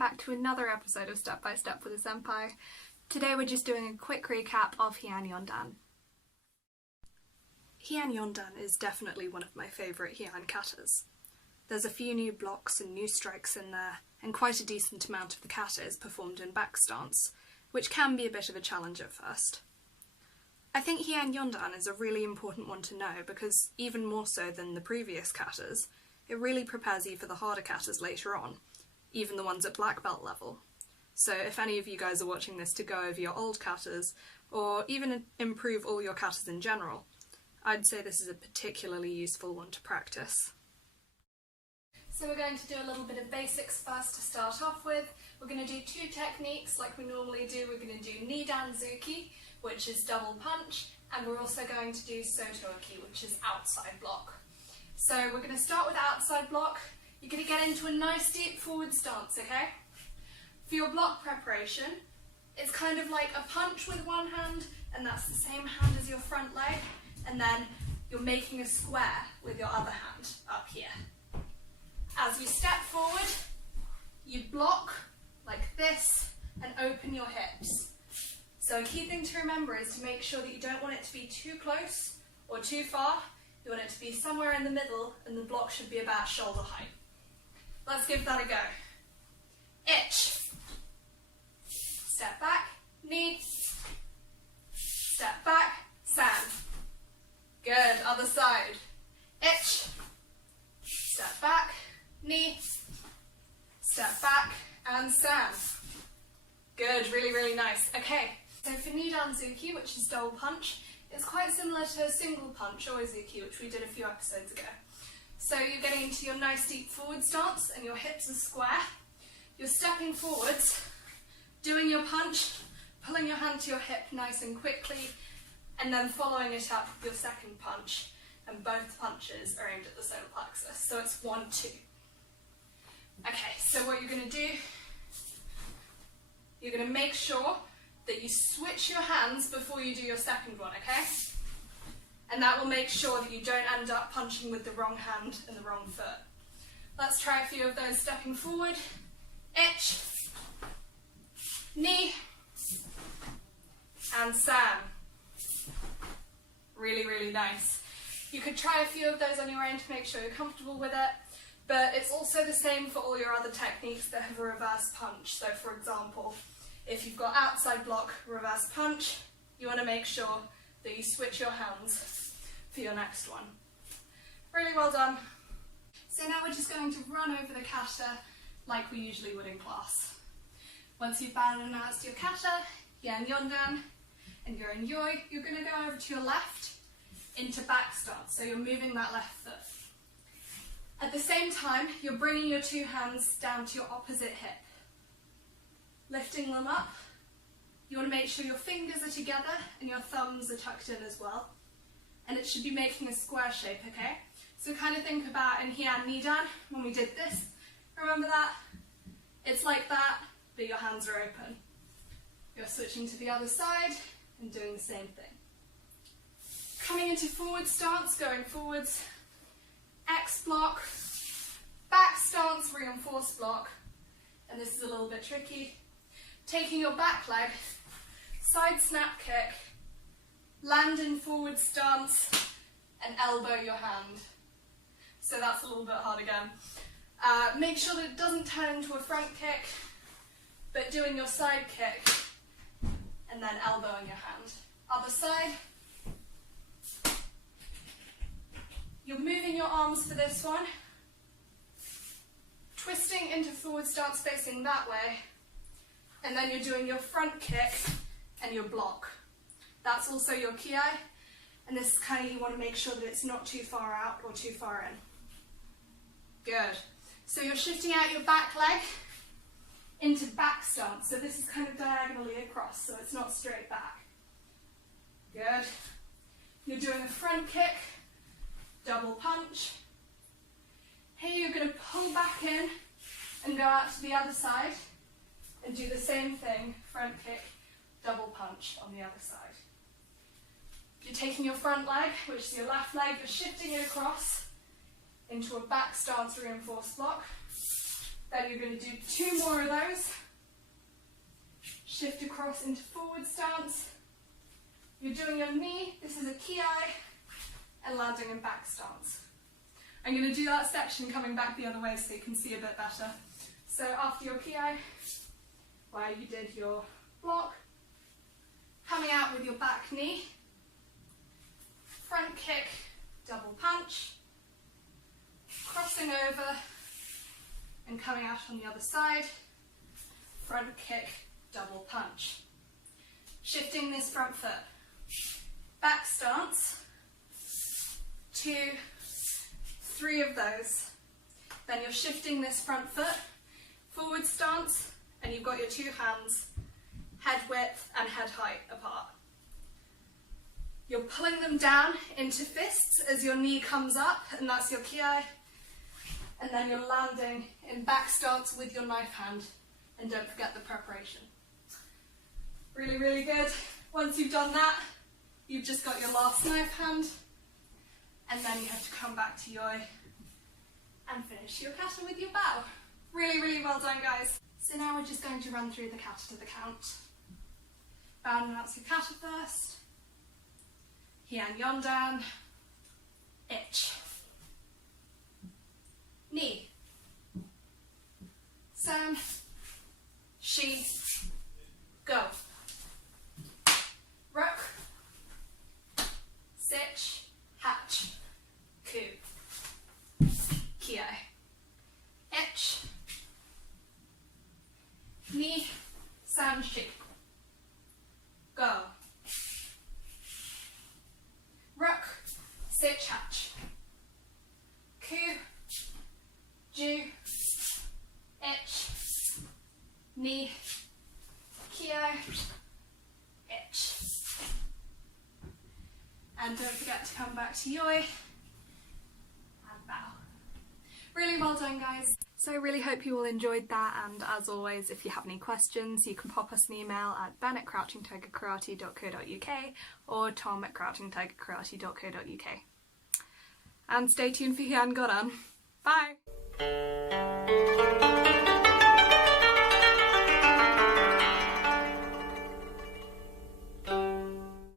back to another episode of Step by Step with a Senpai. Today we're just doing a quick recap of Heian Yondan. Heian Yondan is definitely one of my favourite Heian katas. There's a few new blocks and new strikes in there, and quite a decent amount of the kata is performed in back stance, which can be a bit of a challenge at first. I think Heian Yondan is a really important one to know because, even more so than the previous katas, it really prepares you for the harder katas later on, even the ones at black belt level. So if any of you guys are watching this to go over your old katas, or even improve all your katas in general, I'd say this is a particularly useful one to practice. So we're going to do a little bit of basics first to start off with. We're going to do two techniques like we normally do. We're going to do Nidan Zuki, which is double punch, and we're also going to do Sotoaki, which is outside block. So we're going to start with outside block. You're going to get into a nice deep forward stance, okay? For your block preparation, it's kind of like a punch with one hand, and that's the same hand as your front leg, and then you're making a square with your other hand up here. As you step forward, you block like this and open your hips. So a key thing to remember is to make sure that you don't want it to be too close or too far. You want it to be somewhere in the middle, and the block should be about shoulder height. Let's give that a go. Ich. Step back, knee. Step back, san. Good, other side. Ich. Step back, knee. Step back, and san. Good, really, really nice. Okay, so for Nidan Zuki, which is double punch, it's quite similar to a single punch or Zuki, which we did a few episodes ago. So you're getting into your nice deep forward stance and your hips are square. You're stepping forwards, doing your punch, pulling your hand to your hip nice and quickly, and then following it up with your second punch. And both punches are aimed at the solar plexus. So it's 1, 2. Okay, so what you're going to do, you're going to make sure that you switch your hands before you do your second one, okay? And that will make sure that you don't end up punching with the wrong hand and the wrong foot. Let's try a few of those stepping forward. Ich, knee, and san. Really, really nice. You could try a few of those on your own to make sure you're comfortable with it, but it's also the same for all your other techniques that have a reverse punch. So for example, if you've got outside block, reverse punch, you want to make sure that you switch your hands for your next one. Really well done. So now we're just going to run over the kata like we usually would in class. Once you've announced your kata, Heian Yondan, and you're in Yoi, you're going to go over to your left into back stance, so you're moving that left foot. At the same time, you're bringing your two hands down to your opposite hip. Lifting them up. You want to make sure your fingers are together and your thumbs are tucked in as well. And it should be making a square shape, okay? So kind of think about in Heian Nidan, when we did this, remember that? It's like that, but your hands are open. You're switching to the other side and doing the same thing. Coming into forward stance, going forwards, X block, back stance, reinforced block, and this is a little bit tricky. Taking your back leg, side snap kick, land in forward stance, and elbow your hand. So that's a little bit hard again. Make sure that it doesn't turn into a front kick, but doing your side kick, and then elbowing your hand. Other side. You're moving your arms for this one, twisting into forward stance facing that way, and then you're doing your front kick and your block. That's also your kiai, and this is kind of, you want to make sure that it's not too far out or too far in. Good. So you're shifting out your back leg into back stance, so this is kind of diagonally across, so it's not straight back. Good. You're doing a front kick, double punch. Here you're going to pull back in and go out to the other side and do the same thing, front kick, double punch on the other side. You're taking your front leg, which is your left leg, you're shifting it across into a back stance reinforced block. Then you're going to do 2 more of those. Shift across into forward stance. You're doing your knee, this is a ki, and landing in back stance. I'm going to do that section coming back the other way so you can see a bit better. So after your ki, where you did your block, coming out with your back knee, front kick, double punch, crossing over and coming out on the other side, front kick, double punch. Shifting this front foot, back stance, 2, 3 of those. Then you're shifting this front foot, forward stance, and you've got your 2 hands, head width and head height apart. You're pulling them down into fists as your knee comes up, and that's your ki, and then you're landing in back stance with your knife hand, and don't forget the preparation. Really, really good. Once you've done that, you've just got your last knife hand, and then you have to come back to yoi and finish your kata with your bow. Really, really well done, guys. So now we're just going to run through the kata to the count. Bow and announce your kata first. Heian Yondan. Ich. Knee. Sen. Shi. Go. Rook. Sich. Hatch. Ku. Kie. Ich. Knee. San. Shi. Go. Rook, sich, hatch. Ku, ju, ich, knee, kyo, ich. And don't forget to come back to yoi and bow. Really well done, guys. So I really hope you all enjoyed that, and as always, if you have any questions, you can pop us an email at ben@crouchingtigerkarate.co.uk or tom@crouchingtigerkarate.co.uk. And stay tuned for Heian Goran. Bye!